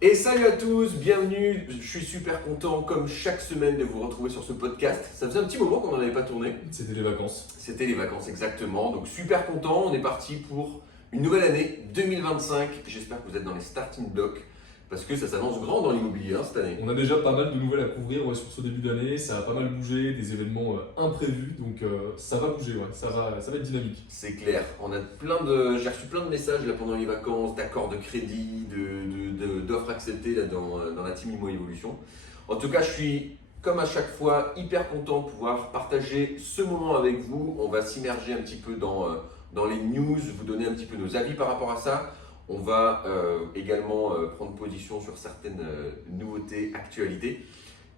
Et salut à tous, bienvenue, je suis super content comme chaque semaine de vous retrouver sur ce podcast. Ça faisait un petit moment qu'on n'en avait pas tourné. C'était les vacances. C'était les vacances exactement, donc super content, on est parti pour une nouvelle année 2025. J'espère que vous êtes dans les starting blocks parce que ça s'annonce grand dans l'immobilier cette année. On a déjà pas mal de nouvelles à couvrir sur ce début d'année, ça a pas mal bougé, des événements imprévus, donc ça va bouger, ça va être dynamique. C'est clair, j'ai reçu plein de messages là, pendant les vacances, d'accords de crédit, d'offres acceptées là, dans la team Imo Evolution. En tout cas, je suis comme à chaque fois hyper content de pouvoir partager ce moment avec vous. On va s'immerger un petit peu dans les news, vous donner un petit peu nos avis par rapport à ça. On va également prendre position sur certaines nouveautés, actualités.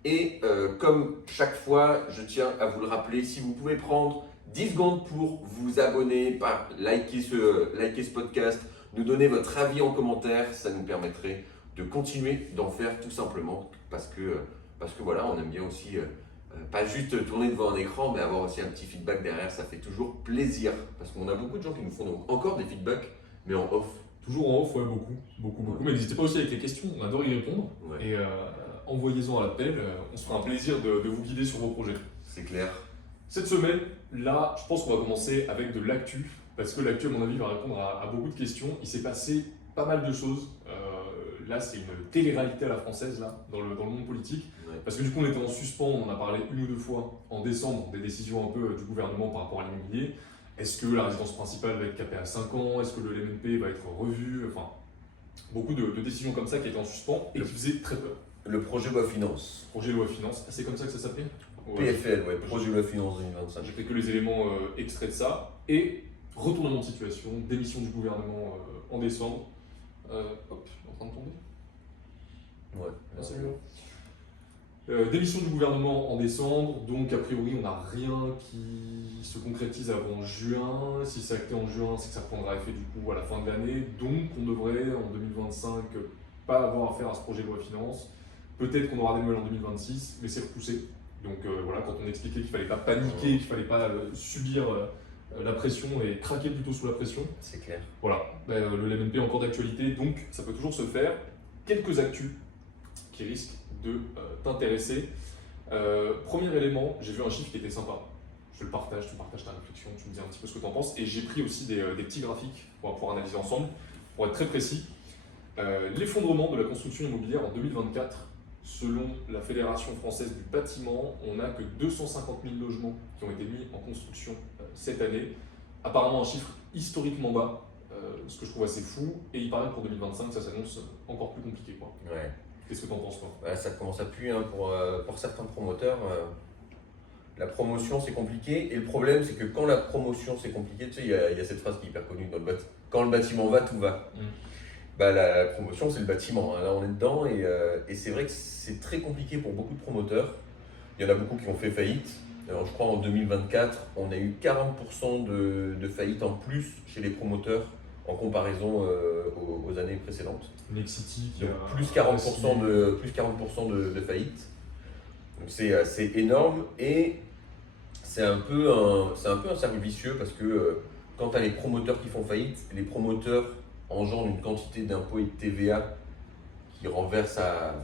Et comme chaque fois, je tiens à vous le rappeler, si vous pouvez prendre 10 secondes pour vous abonner, liker ce podcast, nous donner votre avis en commentaire, ça nous permettrait de continuer d'en faire tout simplement parce que voilà, on aime bien aussi pas juste tourner devant un écran, mais avoir aussi un petit feedback derrière, ça fait toujours plaisir parce qu'on a beaucoup de gens qui nous font donc encore des feedbacks, mais en off. Toujours en off, ouais, beaucoup. Ouais. Mais n'hésitez pas aussi avec les questions, on adore y répondre. Ouais. Et envoyez-en à l'appel, on se fera un plaisir de vous guider sur vos projets. C'est clair. Cette semaine, là, je pense qu'on va commencer avec de l'actu, parce que l'actu, à mon avis, va répondre à beaucoup de questions. Il s'est passé pas mal de choses. Là, c'est une télé-réalité à la française, là, dans le monde politique. Ouais. Parce que du coup, on était en suspens, on en a parlé une ou deux fois en décembre, des décisions un peu du gouvernement par rapport à l'immobilier. Est-ce que la résidence principale va être capée à 5 ans? Est-ce que le LMNP va être revu? Enfin, beaucoup de décisions comme ça qui étaient en suspens et qui faisaient très peur. Le projet loi finance. Projet loi finance, c'est comme ça que ça s'appelait? PFL, ouais, projet loi finance 2025. J'ai fait que les éléments extraits de ça. Et retournement de situation, démission du gouvernement en décembre. Hop, en train de tomber. Ouais. Ah, c'est mieux. Démission du gouvernement en décembre, donc a priori on n'a rien qui se concrétise avant juin. Si c'est acté en juin, c'est que ça prendra effet du coup à la fin de l'année. Donc on devrait en 2025 pas avoir affaire à ce projet de loi finance. Peut-être qu'on aura des nouvelles en 2026, mais c'est repoussé. Donc voilà, quand on expliquait qu'il ne fallait pas paniquer, qu'il ne fallait pas subir la pression et craquer plutôt sous la pression. C'est clair. Voilà, le LMNP est encore d'actualité, donc ça peut toujours se faire. Quelques actus qui risquent de t'intéresser. Premier élément, j'ai vu un chiffre qui était sympa. Je le partage, tu partages ta réflexion, tu me dis un petit peu ce que tu en penses. Et j'ai pris aussi des petits graphiques pour pouvoir analyser ensemble. Pour être très précis, l'effondrement de la construction immobilière en 2024, selon la Fédération française du bâtiment, on n'a que 250 000 logements qui ont été mis en construction cette année. Apparemment un chiffre historiquement bas, ce que je trouve assez fou. Et il paraît que pour 2025, ça s'annonce encore plus compliqué, quoi. Ouais. Qu'est-ce que tu en penses, toi? Ouais, ça commence à puer pour certains promoteurs. La promotion, c'est compliqué. Et le problème, c'est que quand la promotion, c'est compliqué, tu sais, il y a cette phrase qui est hyper connue dans le bâtiment. Quand le bâtiment va, tout va. Bah, la promotion, c'est le bâtiment. Là, on est dedans. Et c'est vrai que c'est très compliqué pour beaucoup de promoteurs. Il y en a beaucoup qui ont fait faillite. Alors, je crois en 2024, on a eu 40% de faillites en plus chez les promoteurs en comparaison aux années précédentes. Nexity qui Donc, a plus 40% de faillite. Donc c'est énorme et c'est un peu un cercle vicieux parce que quand tu as les promoteurs qui font faillite, les promoteurs engendrent une quantité d'impôts et de TVA qui reversent à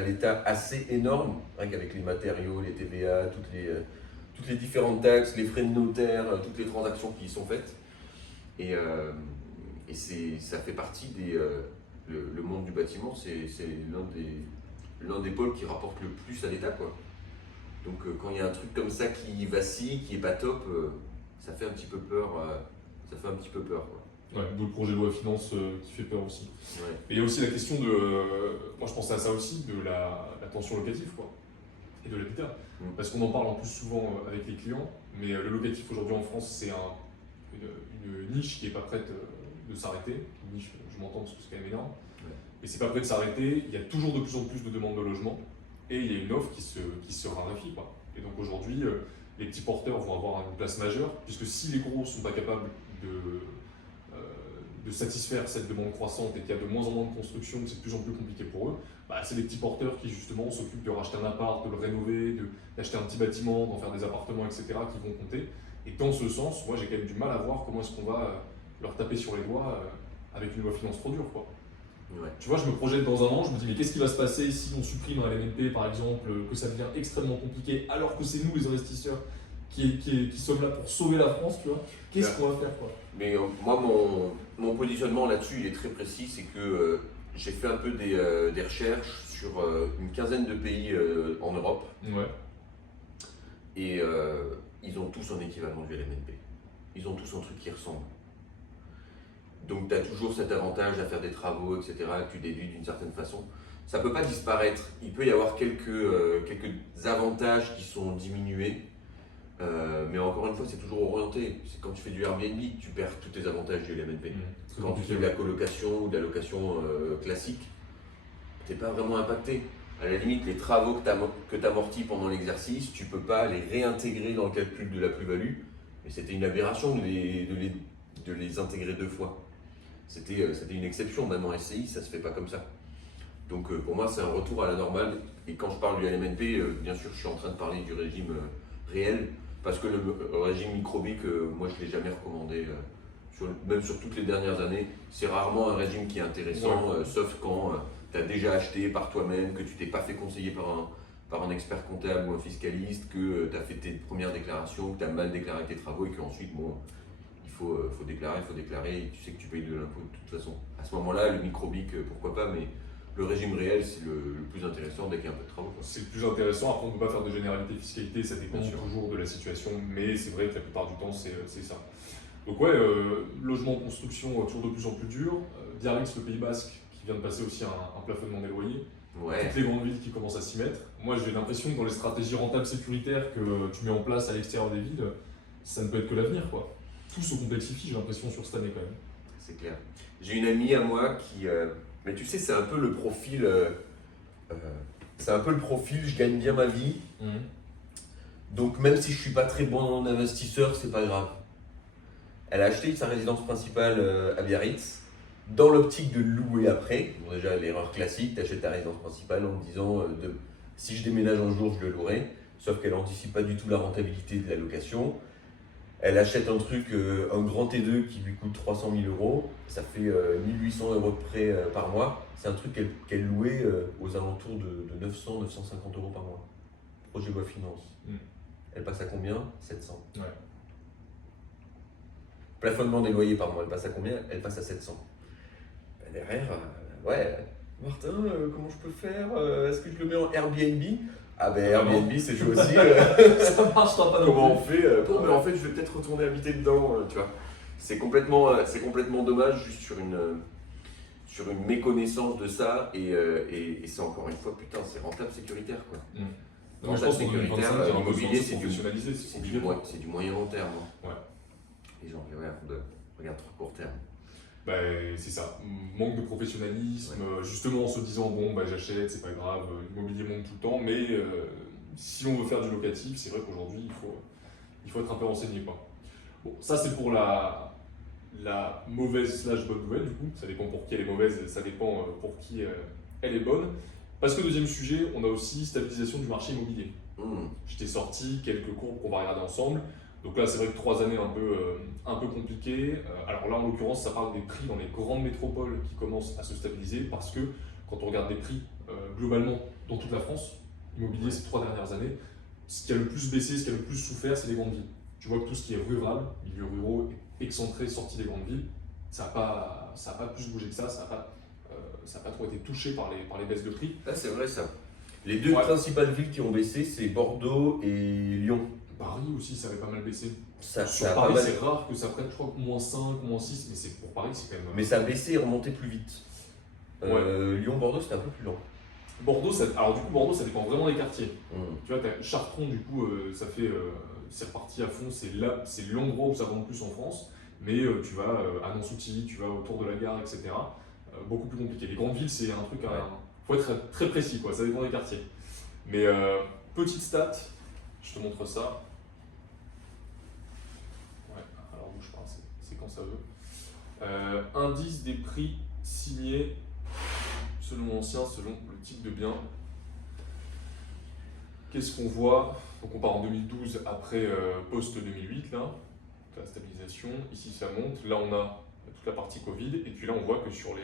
l'État assez énorme, rien qu'avec les matériaux, les TVA, toutes les différentes taxes, les frais de notaire, toutes les transactions qui y sont faites. Et ça fait partie le monde du bâtiment, c'est l'un des pôles qui rapporte le plus à l'État, quoi. Donc quand il y a un truc comme ça qui vacille, qui est pas top, ça fait un petit peu peur. Quoi. Ouais, d'où le projet de loi finance qui fait peur aussi. Ouais. Mais il y a aussi la question de. Moi je pensais à ça aussi, de la tension locative, quoi. Et de l'habitat. Parce qu'on en parle en plus souvent avec les clients, mais le locatif aujourd'hui en France, c'est une niche qui n'est pas prête de s'arrêter. Une niche, je m'entends parce que c'est quand même énorme. Ouais. Et c'est pas prêt de s'arrêter, il y a toujours de plus en plus de demandes de logement et il y a une offre qui se raréfie, quoi. Et donc aujourd'hui, les petits porteurs vont avoir une place majeure, puisque si les gros ne sont pas capables de satisfaire cette demande croissante et qu'il y a de moins en moins de construction, que c'est de plus en plus compliqué pour eux, c'est des petits porteurs qui justement s'occupent de racheter un appart, de le rénover, d'acheter un petit bâtiment, d'en faire des appartements, etc., qui vont compter. Et dans ce sens, moi j'ai quand même du mal à voir comment est-ce qu'on va leur taper sur les doigts avec une loi finance trop dure, quoi. Ouais. Tu vois, je me projette dans un an, je me dis mais qu'est-ce qui va se passer si on supprime un LMNP par exemple, que ça devient extrêmement compliqué alors que c'est nous les investisseurs qui sommes là pour sauver la France, tu vois. Qu'est-ce qu'on va faire quoi? Mais moi, mon positionnement là-dessus, il est très précis, c'est que j'ai fait un peu des recherches sur une quinzaine de pays en Europe Ouais. et ils ont tous un équivalent du LMNP. Ils ont tous un truc qui ressemble. Donc tu as toujours cet avantage à faire des travaux, etc., que tu déduis d'une certaine façon. Ça ne peut pas disparaître. Il peut y avoir quelques avantages qui sont diminués. Mais encore une fois, c'est toujours orienté. C'est quand tu fais du Airbnb, tu perds tous tes avantages du LMNP. C'est Quand tu fais compliqué. de la colocation ou de la location classique, tu n'es pas vraiment impacté. À la limite, les travaux que tu amortis pendant l'exercice, tu ne peux pas les réintégrer dans le calcul de la plus-value. Mais c'était une aberration de les intégrer deux fois. C'était une exception. Même en SCI, ça ne se fait pas comme ça. Donc pour moi, c'est un retour à la normale. Et quand je parle du LMNP, bien sûr, je suis en train de parler du régime réel. Parce que le régime microbique, moi je ne l'ai jamais recommandé, même sur toutes les dernières années. C'est rarement un régime qui est intéressant, sauf quand tu as déjà acheté par toi-même, que tu t'es pas fait conseiller par un expert comptable ou un fiscaliste, que tu as fait tes premières déclarations, que tu as mal déclaré tes travaux et qu'ensuite, bon, il faut déclarer, et tu sais que tu payes de l'impôt de toute façon. À ce moment-là, le microbique, pourquoi pas, mais le régime réel, c'est le plus intéressant dès qu'il y a un peu de travaux. C'est le plus intéressant. Après, on ne peut pas faire de généralité fiscalité, ça dépend Bien sûr. toujours de la situation, mais c'est vrai que la plupart du temps, c'est ça. Donc, ouais, logement en construction toujours de plus en plus dur. Biarritz, le Pays Basque, qui vient de passer aussi un plafonnement des loyers. Ouais. Toutes les grandes villes qui commencent à s'y mettre. Moi, j'ai l'impression que dans les stratégies rentables sécuritaires que tu mets en place à l'extérieur des villes, ça ne peut être que l'avenir, quoi. Tout se complexifie, j'ai l'impression, sur cette année quand même. C'est clair. J'ai une amie à moi qui. Mais tu sais, c'est un peu le profil. Je gagne bien ma vie. Donc même si je suis pas très bon investisseur, c'est pas grave. Elle a acheté sa résidence principale à Biarritz, dans l'optique de le louer après. Bon, déjà, l'erreur classique, tu achètes ta résidence principale en te disant si je déménage un jour, je le louerai. Sauf qu'elle n'anticipe pas du tout la rentabilité de la location. Elle achète un truc, un grand T2 qui lui coûte 300 000 euros, ça fait 1800 euros de prêt par mois. C'est un truc qu'elle louait aux alentours de 900-950 euros par mois. Projet loi finance. Elle passe à combien? 700. Ouais. Plafonnement des loyers par mois, elle passe à combien? Elle passe à 700. Derrière, ouais, Martin, comment je peux faire? Est-ce que je le mets en Airbnb? Ah ben Airbnb, c'est chaud aussi. Ça marchera pas non Comment on plus. fait bon, mais en fait, je vais peut-être retourner habiter dedans, tu vois. C'est complètement dommage juste sur une méconnaissance de ça et c'est encore une fois, putain, c'est rentable sécuritaire, quoi. Non, je pense qu'en 2025, il y a un l'immobilier, besoin de se c'est professionnaliser, c'est obligatoire. du moyen long terme. Hein. Ouais. Les gens regardent trop court terme. Bah, c'est ça, manque de professionnalisme, justement en se disant bon bah j'achète, c'est pas grave, l'immobilier monte tout le temps, mais si on veut faire du locatif, c'est vrai qu'aujourd'hui il faut être un peu renseigné quoi. Bon, ça c'est pour la mauvaise / bonne nouvelle du coup, ça dépend pour qui elle est mauvaise, ça dépend pour qui elle est bonne. Parce que deuxième sujet, on a aussi stabilisation du marché immobilier. Je t'ai sorti quelques courbes qu'on va regarder ensemble. Donc là, c'est vrai que 3 années un peu compliquées. Alors là, en l'occurrence, ça parle des prix dans les grandes métropoles qui commencent à se stabiliser parce que quand on regarde les prix globalement dans toute la France, immobilier ces 3 dernières années, ce qui a le plus baissé, ce qui a le plus souffert, c'est les grandes villes. Tu vois que tout ce qui est rural, milieux ruraux, excentré, sorti des grandes villes, ça n'a pas plus bougé que ça n'a pas trop été touché par les baisses de prix. Ah, c'est vrai ça. Les deux principales villes qui ont baissé, c'est Bordeaux et Lyon. Paris aussi, ça avait pas mal baissé. Ça Sur a Paris, pas mal- c'est rare que ça prenne, je crois, moins 5, moins 6, mais c'est pour Paris, c'est quand même. Mais ça a baissé et remonté plus vite. Lyon-Bordeaux, c'était un peu plus lent. Bordeaux, alors du coup, Bordeaux, ça dépend vraiment des quartiers. Tu vois, t'as Chartron, du coup, c'est reparti à fond, c'est l'endroit où ça vend le plus en France. Mais tu vas à Nansouty, tu vas autour de la gare, etc. Beaucoup plus compliqué. Les grandes villes, c'est un truc faut être très précis, quoi. Ça dépend des quartiers. Mais petite stat, je te montre ça. Ouais, alors bouge pas, c'est quand ça veut. Indice des prix signés selon l'ancien, selon le type de bien. Qu'est-ce qu'on voit? Donc on part en 2012 après post-2008, là, la stabilisation. Ici ça monte. Là on a toute la partie Covid. Et puis là on voit que sur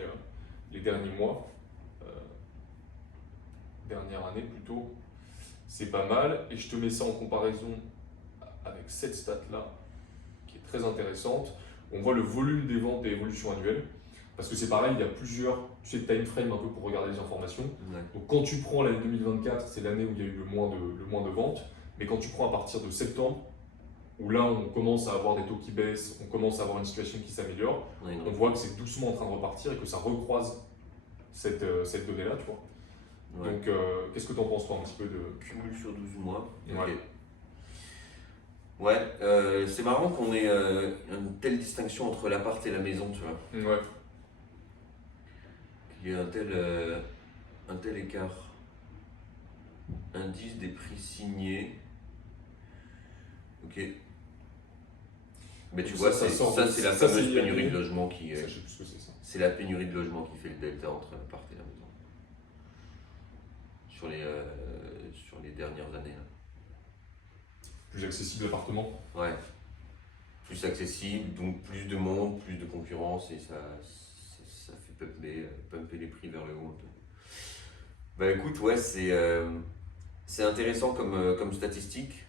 les derniers mois, dernière année plutôt, c'est pas mal. Et je te mets ça en comparaison avec cette stat-là, qui est très intéressante. On voit le volume des ventes et évolution annuelle. Parce que c'est pareil, il y a plusieurs time frame un peu pour regarder les informations. Ouais. Donc quand tu prends l'année 2024, c'est l'année où il y a eu le moins de ventes. Mais quand tu prends à partir de septembre, où là on commence à avoir des taux qui baissent, on commence à avoir une situation qui s'améliore, Ouais, non. on voit que c'est doucement en train de repartir et que ça recroise cette donnée-là, tu vois. Ouais. Donc qu'est-ce que tu en penses toi un petit peu de... Cumul sur 12 mois. Ouais. Ok. Ouais, c'est marrant qu'on ait une telle distinction entre l'appart et la maison, tu vois. Ouais. Il y a un tel écart. Indice des prix signés. Ok. Mais tu Donc vois, ça sort de- c'est la ça, fameuse c'est pénurie lié. de logement qui. Ça, je sais plus ce que c'est ça. C'est la pénurie de logement qui fait le delta entre l'appart et la maison. Sur les dernières années. Là. Plus accessible l'appartement. Ouais. Plus accessible, donc plus de monde, plus de concurrence et ça fait pumper les prix vers le haut un peu. Bah écoute, ouais, c'est intéressant comme statistique.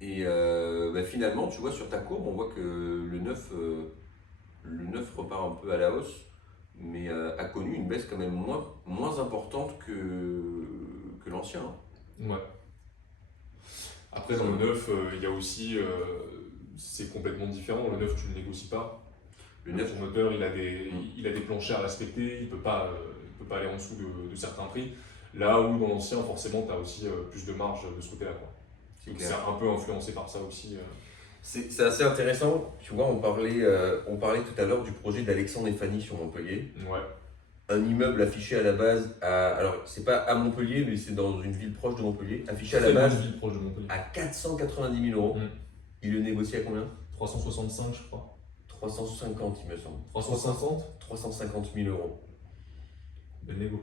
Et bah finalement, tu vois, sur ta courbe, on voit que le neuf repart un peu à la hausse, mais a connu une baisse quand même moins importante que l'ancien. Hein. Ouais. Après, dans le neuf, il y a aussi. C'est complètement différent. Le neuf, tu ne le négocies pas. Le neuf, promoteur, il a des planchers à respecter. Il ne peut pas aller en dessous de certains prix. Là où dans l'ancien, forcément, tu as aussi plus de marge de ce côté-là. c'est Donc clair. c'est un peu influencé par ça aussi. C'est assez intéressant. Tu vois, on parlait tout à l'heure du projet d'Alexandre et Fanny sur Montpellier. Ouais. Un immeuble affiché à la base alors c'est pas à Montpellier, mais c'est dans une ville proche de Montpellier, affiché à la base Ville proche de Montpellier. à 490 000 euros. Mm. Il le négocie à combien? 365, je crois. 350, il me semble. 350 350 000 euros. Bel négo.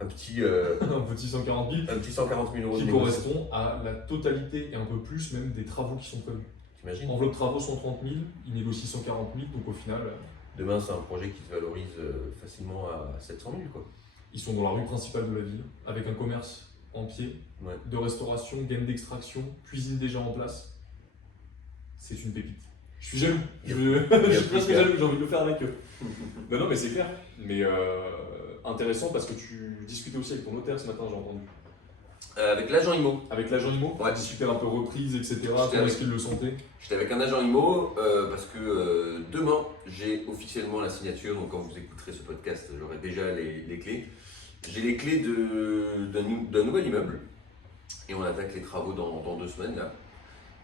Un petit, Un petit 140 000 un petit 140 000 euros qui de négociation. correspond à la totalité et un peu plus même des travaux qui sont prévus. T'imagines? Enveloppe travaux 130 000, il négocie 140 000, donc au final, Demain, c'est un projet qui se valorise facilement à 700 000, quoi. ils sont dans la rue principale de la ville, avec un commerce en pied, Ouais. de restauration, gamme d'extraction, cuisine déjà en place. C'est une pépite. Je suis jaloux. Il y a- Je il y a suis plus presque qu'à. jaloux, j'ai envie de le faire avec eux. Non, mais c'est clair. Mais intéressant parce que tu discutais aussi avec ton notaire ce matin, j'ai entendu. Avec l'agent IMO. Avec l'agent IMO, Ouais. discuter un peu reprise, etc. J'étais Comment avec- est-ce qu'il le sentait? J'étais avec un agent IMO parce que demain, j'ai officiellement la signature. Donc, quand vous écouterez ce podcast, j'aurai déjà les clés. J'ai les clés d'un nouvel immeuble et on attaque les travaux dans 2 semaines. Là.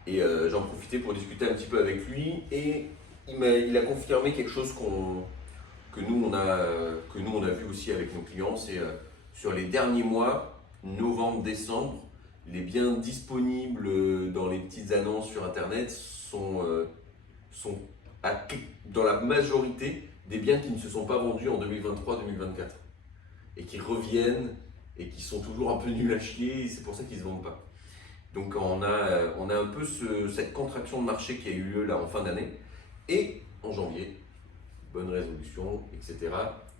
Et j'en profitais pour discuter un petit peu avec lui et il a confirmé quelque chose que nous on a vu aussi avec nos clients. C'est sur les derniers mois, novembre, décembre, les biens disponibles dans les petites annonces sur internet sont dans la majorité des biens qui ne se sont pas vendus en 2023-2024 et qui reviennent et qui sont toujours un peu nuls à chier et c'est pour ça qu'ils ne se vendent pas. Donc on a un peu cette contraction de marché qui a eu lieu là en fin d'année et en janvier, bonne résolution, etc.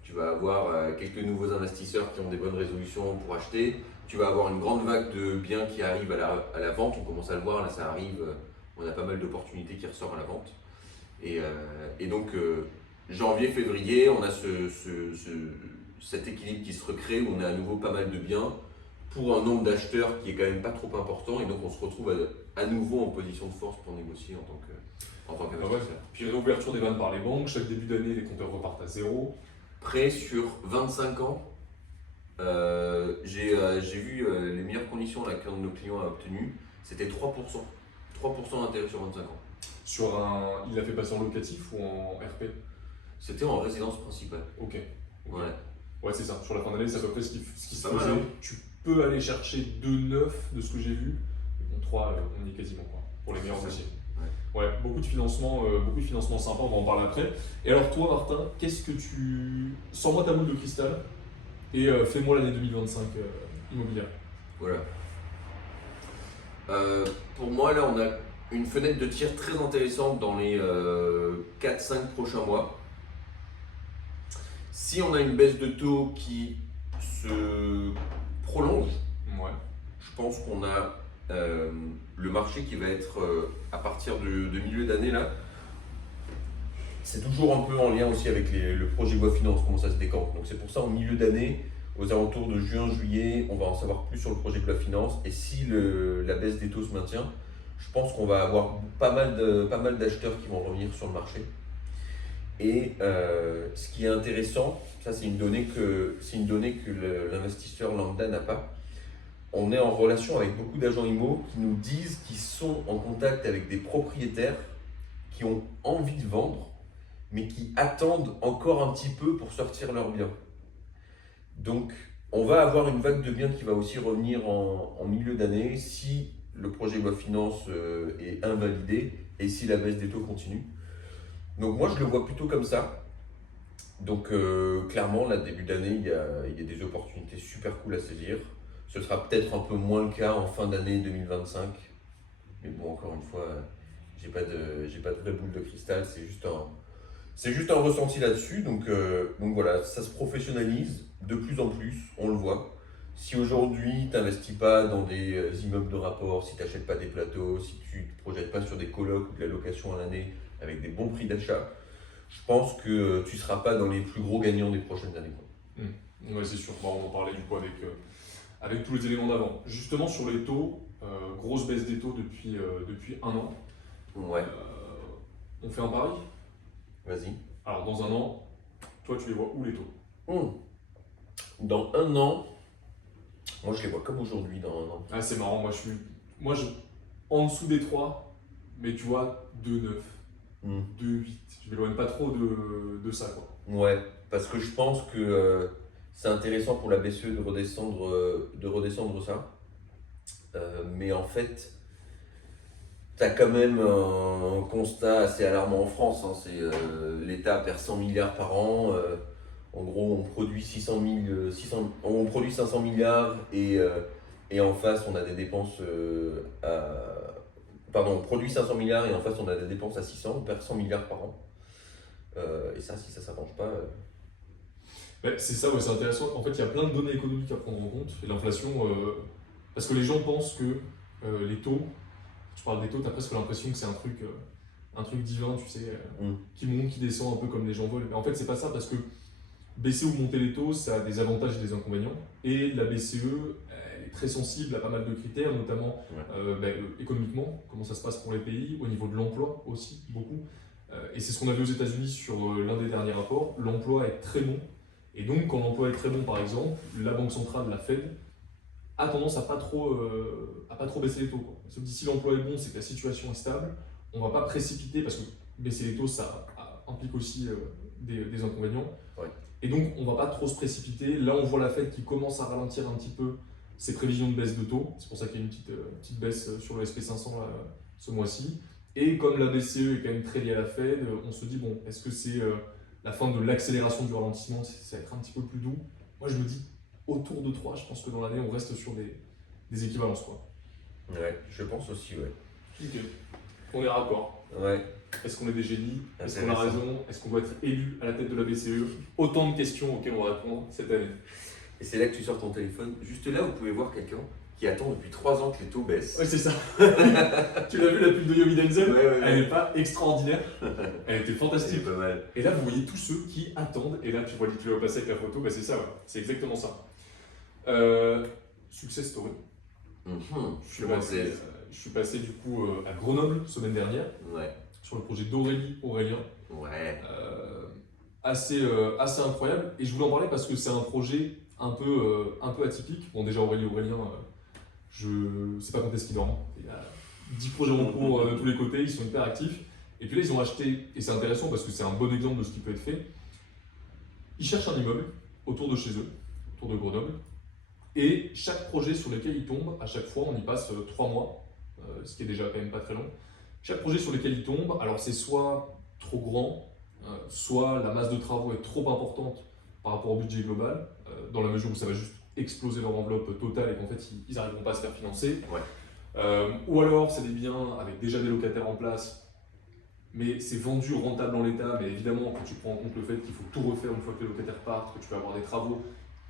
Tu vas avoir quelques nouveaux investisseurs qui ont des bonnes résolutions pour acheter. Tu vas avoir une grande vague de biens qui arrivent à la vente. On commence à le voir, là ça arrive. On a pas mal d'opportunités qui ressortent à la vente. Et donc janvier, février, on a cet équilibre qui se recrée où on a à nouveau pas mal de biens pour un nombre d'acheteurs qui est quand même pas trop important. Et donc on se retrouve à nouveau en position de force pour négocier en tant qu'investisseur. Puis réouverture des vannes par les banques, chaque début d'année, les compteurs repartent à zéro. Prêt sur 25 ans. J'ai vu les meilleures conditions là, qu'un de nos clients a obtenues, c'était 3%. 3% d'intérêt sur 25 ans. Il l'a fait passer en locatif ou en RP? C'était en résidence principale. Ok. Ouais. Ouais, c'est ça. Sur la fin d'année, c'est à peu près ce qui se Pas mal, faisait. hein. Tu peux aller chercher 2,9 de ce que j'ai vu. Mais bon, 3, on y est quasiment quoi, pour les meilleurs C'est ça. dossiers. Ouais, beaucoup de financement sympa, on va en parler après. Et alors toi Martin, qu'est-ce que tu... Sors-moi ta boule de cristal et fais-moi l'année 2025 immobilière. Voilà. Pour moi, là, on a une fenêtre de tir très intéressante dans les 4-5 prochains mois. Si on a une baisse de taux qui se prolonge, Ouais. je pense qu'on a le marché qui va être à partir de milieu d'année là. C'est toujours un peu en lien aussi avec le projet loi finance, comment ça se décante. Donc c'est pour ça en milieu d'année, aux alentours de juin, juillet, on va en savoir plus sur le projet de loi finance. Et si la baisse des taux se maintient, je pense qu'on va avoir pas mal d'acheteurs qui vont revenir sur le marché. Et ce qui est intéressant, ça c'est une donnée que l'investisseur lambda n'a pas. On est en relation avec beaucoup d'agents IMO qui nous disent qu'ils sont en contact avec des propriétaires qui ont envie de vendre, mais qui attendent encore un petit peu pour sortir leurs biens. Donc, on va avoir une vague de biens qui va aussi revenir en milieu d'année si le projet de loi finance est invalidé et si la baisse des taux continue. Donc moi, je le vois plutôt comme ça. Donc clairement, là, début d'année, il y a des opportunités super cool à saisir. Ce sera peut-être un peu moins le cas en fin d'année 2025. Mais bon, encore une fois, j'ai pas de vraie boule de cristal, c'est juste un ressenti là-dessus. Donc voilà, ça se professionnalise de plus en plus, on le voit. Si aujourd'hui, tu n'investis pas dans des immeubles de rapport, si tu n'achètes pas des plateaux, si tu ne te projettes pas sur des colocs ou de la location à l'année avec des bons prix d'achat, je pense que tu ne seras pas dans les plus gros gagnants des prochaines années, quoi. Ouais, c'est sûr. Bon, on en parlait du coup avec tous les éléments d'avant. Justement, sur les taux, grosse baisse des taux depuis un an. Ouais, On fait un pari. vas-y. Alors, dans un an, toi, tu les vois où les taux? Dans un an, moi je les vois comme aujourd'hui dans un an. Ah, c'est marrant. Moi, en dessous des 3, mais tu vois, 2,9, 2,8. Je m'éloigne pas trop de ça, quoi. Ouais, parce que je pense que c'est intéressant pour la BCE de redescendre ça. Mais en fait, tu as quand même un constat assez alarmant en France, hein. L'État perd 100 milliards par an. En gros, on produit 500 milliards et en face, on a des dépenses Pardon, on produit 500 milliards et en face, on a des dépenses à 600, on perd 100 milliards par an. Et ça, si ça ne s'arrange pas. Ouais, c'est ça, ouais, c'est intéressant. En fait, il y a plein de données économiques à prendre en compte. Et l'inflation, parce que les gens pensent que les taux, tu parles des taux, tu as presque l'impression que c'est un truc divin, tu sais, qui monte, qui descend un peu comme les gens veulent. Mais en fait, c'est pas ça parce que baisser ou monter les taux, ça a des avantages et des inconvénients. Et la BCE, elle est très sensible à pas mal de critères, notamment économiquement, comment ça se passe pour les pays, au niveau de l'emploi aussi, beaucoup. Et c'est ce qu'on a vu aux États-Unis sur l'un des derniers rapports. L'emploi est très bon. Et donc, quand l'emploi est très bon, par exemple, la Banque centrale, la Fed, a tendance à pas trop baisser les taux, quoi. Sauf que si l'emploi est bon, c'est que la situation est stable. On ne va pas précipiter parce que baisser les taux, ça implique aussi des inconvénients. Ouais. Et donc, on ne va pas trop se précipiter. Là, on voit la Fed qui commence à ralentir un petit peu ses prévisions de baisse de taux. C'est pour ça qu'il y a une petite baisse sur le SP500 là, ce mois-ci. Et comme la BCE est quand même très liée à la Fed, on se dit, bon, est-ce que c'est la fin de l'accélération du ralentissement, ça va être un petit peu plus doux? Moi, je me dis autour de 3, je pense que dans l'année, on reste sur des équivalences, quoi. Ouais, je pense aussi, ouais. Ok, on est raccord. Ouais. Est-ce qu'on est des génies? Est-ce qu'on a Intéressant. raison? Est-ce qu'on doit être élu à la tête de la BCE? Autant de questions auxquelles on va répondre cette année. Et c'est là que tu sors ton téléphone. Juste là, vous pouvez voir quelqu'un qui attend depuis 3 ans que les taux baissent. Ouais, c'est ça. Tu l'as vu, la pub de Yomi Denzel? Ouais. Elle n'est pas extraordinaire. Elle était C'est fantastique. pas mal. Et là, vous voyez tous ceux qui attendent. Et là, tu vois le passer avec la photo. Bah, c'est ça, ouais. C'est exactement ça. Success story. Je suis passé du coup à Grenoble semaine dernière Ouais. sur le projet d'Aurélie Aurélien. Ouais. Assez incroyable. Et je voulais en parler parce que c'est un projet un peu atypique. Bon, déjà, Aurélien, je ne sais pas quand est-ce qu'il dort. Il y a 10 projets en cours de tous les côtés, ils sont hyper actifs. Et puis là, ils ont acheté, et c'est intéressant parce que c'est un bon exemple de ce qui peut être fait. Ils cherchent un immeuble autour de chez eux, autour de Grenoble. Et chaque projet sur lequel ils tombent, à chaque fois, on y passe 3 mois, ce qui est déjà quand même pas très long. Chaque projet sur lequel ils tombent, alors c'est soit trop grand, soit la masse de travaux est trop importante par rapport au budget global, dans la mesure où ça va juste exploser leur enveloppe totale et qu'en fait ils n'arriveront pas à se faire financer. Ouais. Ou alors c'est des biens avec déjà des locataires en place mais c'est vendu rentable en l'état. Mais évidemment, quand tu prends en compte le fait qu'il faut tout refaire une fois que les locataires partent, que tu vas avoir des travaux,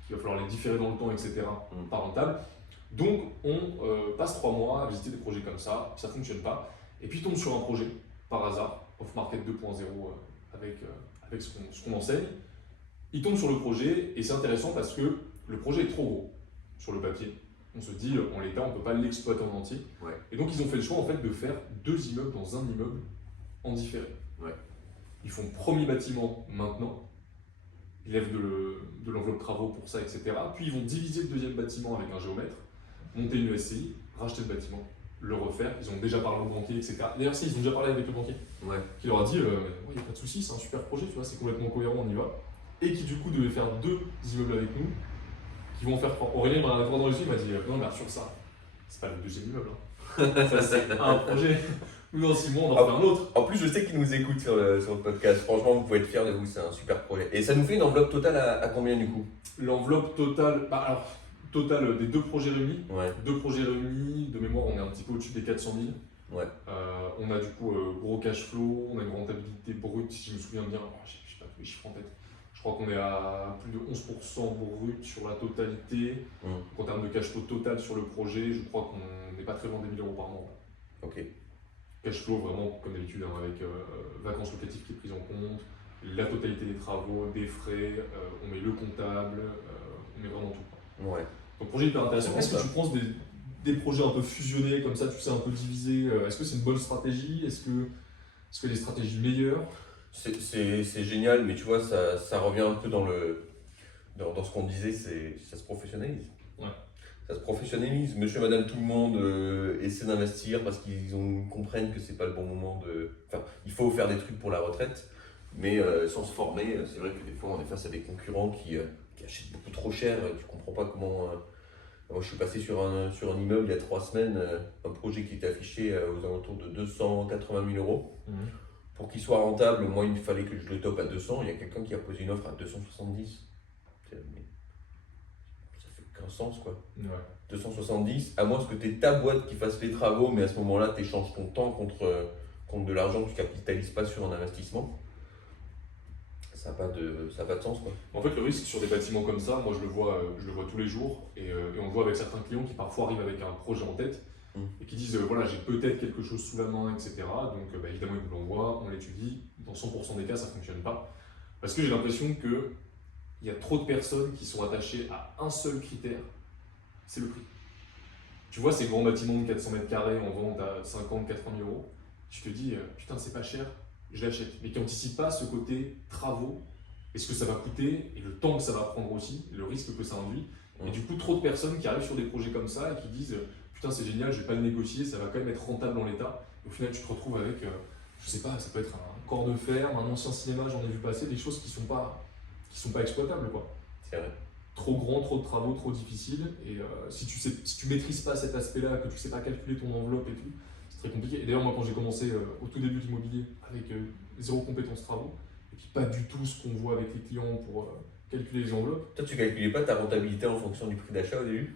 qu'il va falloir les différer dans le temps, etc., pas rentable. Donc, on passe 3 mois à visiter des projets comme ça, ça ne fonctionne pas. Et puis, tombe sur un projet, par hasard, Off-Market 2.0 avec ce qu'on enseigne. Il tombe sur le projet et c'est intéressant parce que le projet est trop gros sur le papier. On se dit, en l'état, on ne peut pas l'exploiter en entier. Ouais. Et donc, ils ont fait le choix en fait, de faire 2 immeubles dans un immeuble en différé. Ouais. Ils font premier bâtiment maintenant, ils lèvent de l'enveloppe travaux pour ça, etc. Puis, ils vont diviser le deuxième bâtiment avec un géomètre, monter une SCI, racheter le bâtiment, le refaire. Ils ont déjà parlé au banquier, etc. D'ailleurs, si, ils ont déjà parlé avec le banquier, qui leur a dit, il n'y a pas de souci, c'est un super projet, tu vois, c'est complètement cohérent, on y va. Et qui du coup devait faire 2 immeubles avec nous, qui vont faire. Aurélien m'a répondu dans le il m'a dit non, mais sur ça, c'est pas le deuxième immeuble. Hein. Ça, c'est un projet. Nous, dans 6 mois, on en fait un autre. En plus, je sais qu'ils nous écoutent sur le podcast. Franchement, vous pouvez être fiers de vous, c'est un super projet. Et ça nous fait une enveloppe totale à combien du coup? L'enveloppe totale, totale des 2 projets réunis. Ouais. 2 projets réunis, de mémoire, on est un petit peu au-dessus des 400 000. Ouais. On a du coup gros cash flow, on a une rentabilité brute, si je me souviens bien. Je n'ai pas tous les chiffres en tête. Je crois qu'on est à plus de 11% brut sur la totalité. En termes de cash flow total sur le projet, je crois qu'on n'est pas très loin des 1 000 € par mois. Ok. Cash flow vraiment comme d'habitude, hein, avec vacances locatives qui est prise en compte, la totalité des travaux, des frais, on met le comptable, on met vraiment tout. Ouais. Donc projet hyper intéressant. Est-ce que tu penses des projets un peu fusionnés comme ça, tu sais, un peu divisés, est-ce que c'est une bonne stratégie? Est-ce qu'il y a des stratégies meilleures? C'est génial, mais tu vois, ça revient un peu dans ce qu'on disait, ça se professionnalise. Ouais. Ça se professionnalise. Monsieur, madame, tout le monde essaie d'investir parce qu'ils comprennent que c'est pas le bon moment de. Enfin, il faut faire des trucs pour la retraite, mais sans se former, c'est vrai que des fois on est face à des concurrents qui achètent beaucoup trop cher. Tu comprends pas comment. Moi, je suis passé sur un immeuble il y a 3 semaines, un projet qui était affiché aux alentours de 280 000 €. Pour qu'il soit rentable, moi, il me fallait que je le top à 200. Il y a quelqu'un qui a posé une offre à 270. Mais ça fait aucun sens, quoi. Ouais. 270, à moins que tu aies ta boîte qui fasse les travaux, mais à ce moment-là, tu échanges ton temps contre de l'argent que tu ne capitalises pas sur un investissement. Ça n'a pas de sens, quoi. En fait, le risque sur des bâtiments comme ça, moi je le vois tous les jours et on le voit avec certains clients qui parfois arrivent avec un projet en tête et qui disent voilà, j'ai peut-être quelque chose sous la main, etc. Donc évidemment, ils nous l'envoient, on l'étudie. Dans 100% des cas, ça ne fonctionne pas. Parce que j'ai l'impression qu'il y a trop de personnes qui sont attachées à un seul critère, c'est le prix. Tu vois, ces grands bâtiments de 400 mètres carrés en vente à 50, 80 000 €, tu te dis putain, c'est pas cher, je l'achète. Mais qui n'anticipe pas ce côté travaux, et ce que ça va coûter, et le temps que ça va prendre aussi, et le risque que ça induit. Et du coup, trop de personnes qui arrivent sur des projets comme ça et qui disent putain, c'est génial, je vais pas le négocier, ça va quand même être rentable en l'état. Au final, tu te retrouves avec, je sais pas, ça peut être un corps de ferme, un ancien cinéma, j'en ai vu passer, des choses qui sont pas exploitables, quoi. C'est vrai. Trop grand, trop de travaux, trop difficile. Et si tu maîtrises pas cet aspect-là, que tu sais pas calculer ton enveloppe et tout, c'est très compliqué. Et d'ailleurs, moi, quand j'ai commencé au tout début de l'immobilier avec 0 compétences travaux, et puis pas du tout ce qu'on voit avec les clients pour calculer les enveloppes. Toi, tu calculais pas ta rentabilité en fonction du prix d'achat au début?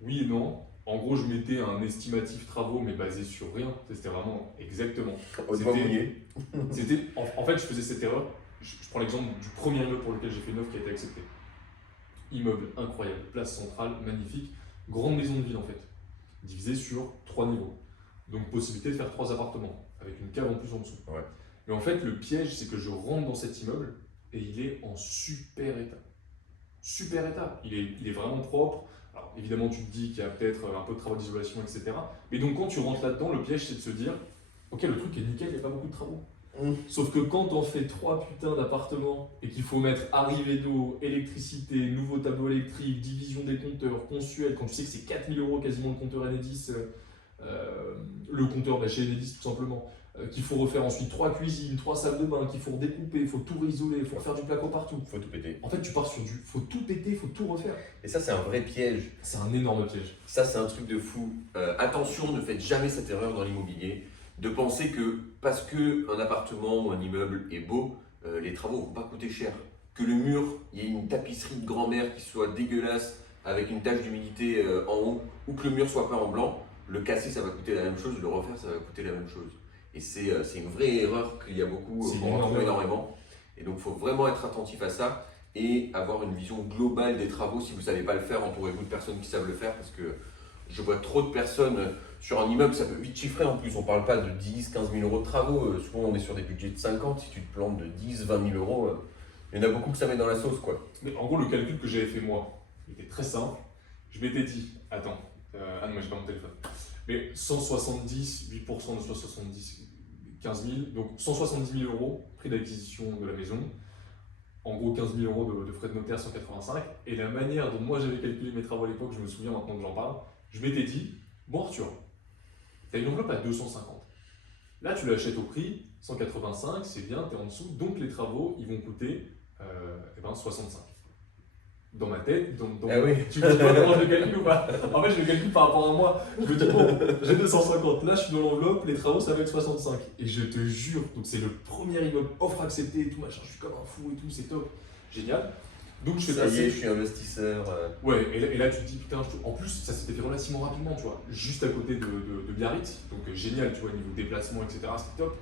Oui et non. En gros, je mettais un estimatif travaux, mais basé sur rien. C'était vraiment exactement. Au doigt mouillé. En fait, je faisais cette erreur. Je prends l'exemple du premier immeuble pour lequel j'ai fait une offre qui a été acceptée. Immeuble incroyable, place centrale, magnifique, grande maison de ville en fait, divisée sur 3 niveaux. Donc possibilité de faire 3 appartements, avec une cave en plus en dessous. Ouais. Mais en fait, le piège, c'est que je rentre dans cet immeuble et il est en super état. Super état. Il est vraiment propre. Alors évidemment, tu te dis qu'il y a peut-être un peu de travaux d'isolation, etc. Mais donc quand tu rentres là-dedans, le piège, c'est de se dire ok, le truc est nickel, il n'y a pas beaucoup de travaux. Sauf que quand on fait 3 putains d'appartements et qu'il faut mettre arrivée d'eau, électricité, nouveau tableau électrique, division des compteurs, consuel, quand tu sais que c'est 4 000 € quasiment le compteur Enedis, le compteur chez Enedis tout simplement, qu'il faut refaire ensuite 3 cuisines, 3 salles de bain, qu'il faut découper, il faut tout réisoler, il faut faire du placo partout. Faut tout péter. En fait, tu pars sur du faut tout péter, il faut tout refaire. Et ça, c'est un vrai piège. C'est un énorme piège. Ça, c'est un truc de fou. Attention, ne faites jamais cette erreur dans l'immobilier, de penser que parce qu'un appartement ou un immeuble est beau, les travaux ne vont pas coûter cher. Que le mur, il y ait une tapisserie de grand-mère qui soit dégueulasse avec une tache d'humidité en haut, ou que le mur soit peint en blanc, le casser ça va coûter la même chose, le refaire ça va coûter la même chose. Et c'est une vraie erreur qu'il y a beaucoup, C'est qu'on une retrouve erreur. énormément. Et donc il faut vraiment être attentif à ça et avoir une vision globale des travaux. Si vous ne savez pas le faire, entourez-vous de personnes qui savent le faire parce que je vois trop de personnes sur un immeuble, ça peut vite chiffrer en plus. On ne parle pas de 10, 15 000 euros de travaux. Souvent on est sur des budgets de 50. Si tu te plantes de 10, 20 000 euros, il y en a beaucoup que ça met dans la sauce quoi. Mais en gros, le calcul que j'avais fait moi, il était très simple. Je m'étais dit, attends, ah non, mais j'ai pas mon téléphone. Mais 170, 8% de 170, 15 000, donc 170 000 euros, prix d'acquisition de la maison. En gros, 15 000 euros de frais de notaire, 185. Et la manière dont moi j'avais calculé mes travaux à l'époque, je me souviens maintenant que j'en parle, je m'étais dit, bon Arthur, tu as une enveloppe à 250. Là, tu l'achètes au prix 185, c'est bien, tu es en dessous, donc les travaux, ils vont coûter 65. Dans ma tête, Ah oui. tu me dis pas comment je le calcule ou pas? En fait, je le calcule par rapport à moi. Je me dis, bon, j'ai 250, là je suis dans l'enveloppe, les travaux ça va être 65. Et je te jure, donc c'est le premier immeuble, offre acceptée et tout, machin, je suis comme un fou et tout, c'est top, génial. Donc je fais Ça y est, passer. je suis investisseur. Ouais, et là tu te dis, putain, en plus ça s'était fait relativement rapidement, tu vois, juste à côté de Biarritz, donc génial, tu vois, niveau déplacement, etc., c'était top.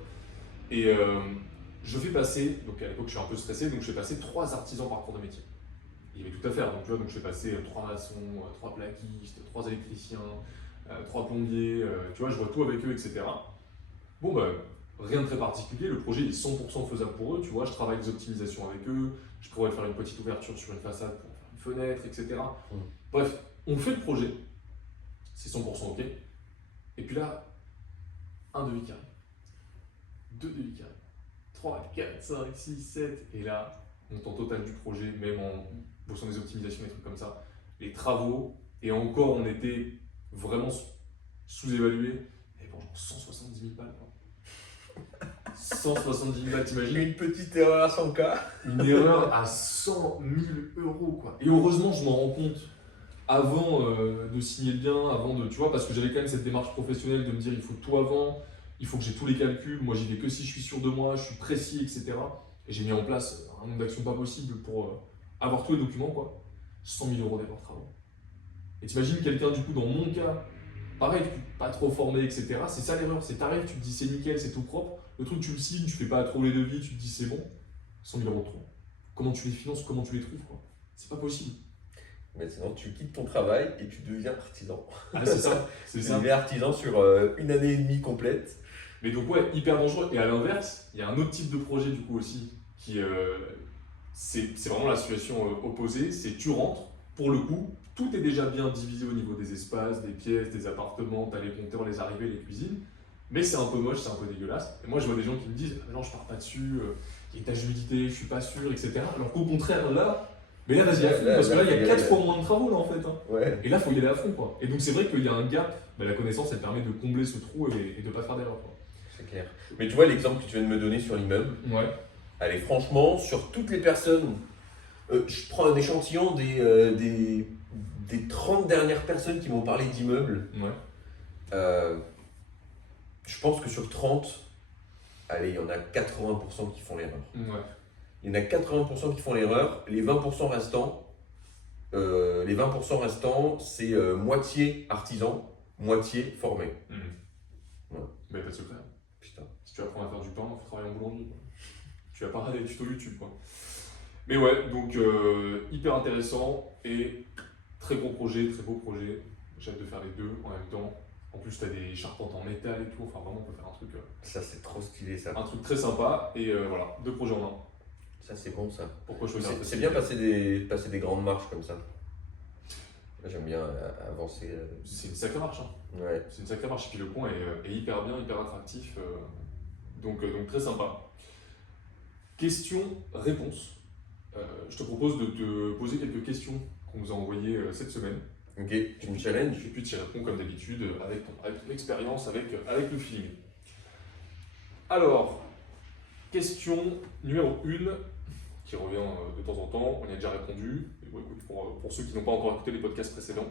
Et je fais passer, donc à l'époque je suis un peu stressé, donc je fais passer 3 artisans par cours de métier. Il y avait tout à faire, donc tu vois, donc je fais passer 3 maçons, 3 plaquistes, 3 électriciens, 3 plombiers, tu vois, je vois tout avec eux, etc. Bon, bah, rien de très particulier, le projet est 100% faisable pour eux, tu vois, je travaille des optimisations avec eux, je pourrais faire une petite ouverture sur une façade pour faire une fenêtre, etc. Bref, on fait le projet, c'est 100% ok, et puis là, un devis qui arrive, 2 devis qui arrivent, 3, 4, 5, 6, 7, et là, montant total du projet, même en bossant des optimisations, des trucs comme ça, les travaux, et encore on était vraiment sous-évalué, et bon, genre 170 000 balles. 170 000 balles, t'imagines? Une petite erreur à 100K. Une erreur à 100 000 euros, quoi. Et heureusement, je m'en rends compte avant de signer le bien, avant de, tu vois, parce que j'avais quand même cette démarche professionnelle de me dire il faut tout avant, il faut que j'ai tous les calculs, moi j'y vais que si je suis sûr de moi, je suis précis, etc. Et j'ai mis en place un nombre d'actions pas possible pour avoir tous les documents, quoi. 100 000 euros d'erreurs de travaux. Et t'imagines quelqu'un, du coup, dans mon cas, pareil, pas trop formé, etc. C'est ça l'erreur, c'est t'arrives, tu te dis c'est nickel, c'est tout propre. Le truc, tu le signes, tu fais pas trop les devis, tu te dis c'est bon. 100 000 euros de trop. Comment tu les finances, comment tu les trouves, quoi. C'est pas possible. Maintenant, tu quittes ton travail et tu deviens artisan. Ah, c'est ça, c'est Tu ça. deviens artisan sur une année et demie complète. Mais donc, ouais, hyper dangereux. Et à l'inverse, il y a un autre type de projet, du coup, aussi, qui c'est vraiment la situation opposée. C'est tu rentres, pour le coup, tout est déjà bien divisé au niveau des espaces, des pièces, des appartements, tu as les compteurs, les arrivées, les cuisines. Mais c'est un peu moche, c'est un peu dégueulasse. Et moi, je vois des gens qui me disent ah non, je pars pas dessus, il y a une tache d'humidité, je suis pas sûr, etc. Alors qu'au contraire, là, mais là, vas-y à fond, parce que là, il y a 4 fois moins de travaux, là, en fait. Hein. Ouais. Et là, il faut y aller à fond, quoi. Et donc, c'est vrai qu'il y a un gap. Bah, la connaissance, elle permet de combler ce trou et de pas faire d'erreur, quoi. C'est clair. Mais tu vois, l'exemple que tu viens de me donner sur l'immeuble, Ouais. allez, franchement, sur toutes les personnes, je prends un échantillon des 30 dernières personnes qui m'ont parlé d'immeubles. Ouais. Je pense que sur 30, allez, il y en a 80% qui font l'erreur. Ouais. Il y en a 80% qui font l'erreur. Les 20% restants, c'est moitié artisan, moitié formé. Ouais. Mais pas de secret. Putain. Si tu apprends à faire du pain, il faut travailler en boulangerie. Quoi. Tu vas pas regarder des tutos YouTube. Quoi. Mais ouais, donc hyper intéressant et très gros projet, très beau projet. J'ai hâte de faire les deux en même temps. En plus, tu as des charpentes en métal et tout. Enfin, vraiment, on peut faire un truc, Ça, c'est trop stylé, ça. un truc très sympa. Et voilà, 2 projets en un. Ça, c'est bon, ça. Pourquoi choisir un C'est bien passer des grandes marches comme ça. Moi, j'aime bien avancer. C'est une sacrée marche. Hein. Ouais. C'est une sacrée marche. Et puis le coin est hyper bien, hyper attractif. Donc très sympa. Question-réponse. Je te propose de te poser quelques questions qu'on nous a envoyées cette semaine. Ok, tu me challenges. Et puis tu y réponds comme d'habitude avec ton expérience, avec le feeling. Alors, question numéro 1, qui revient de temps en temps, on y a déjà répondu. Mais bon, écoute, pour ceux qui n'ont pas encore écouté les podcasts précédents,